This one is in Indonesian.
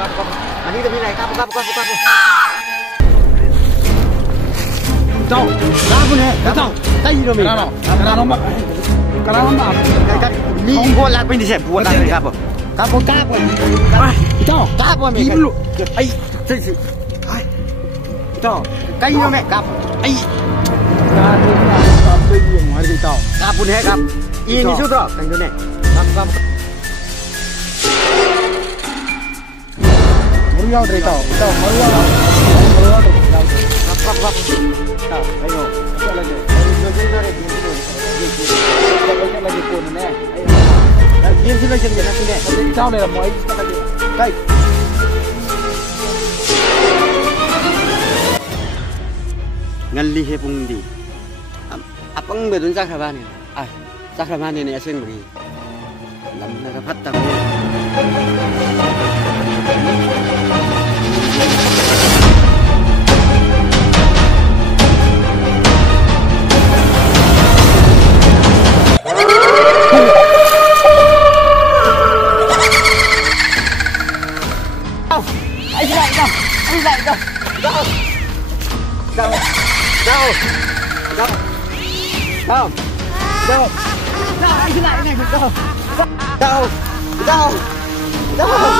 Anh đi này, cáp. Cháu, cáp nè, cháu, tay gì rồi mình? Cái nó mà, Ni buat lah ini saya buat tak apa. cáp rồi. Cháu, Cáp apa im mẹ? lu. Ai, ai. Cháu, cái gì mẹ cáp? Ai, Cái nó bây giờ ngoài đi cháu. cáp pun hai cáp. Ini sudah kan tu ni. Cáp. Muriau dari cháu, muriau. Cáp. Cháu, ayo. Apa lagi? Apa lagi pun ni? Game sila jangan nanti ni. Cháu này là mọi lagi. Đây. Ngali he pung di. Apang bedun sakraban ni. Ai, sakraban ni asing beri. Lam na rapat tak. Đâu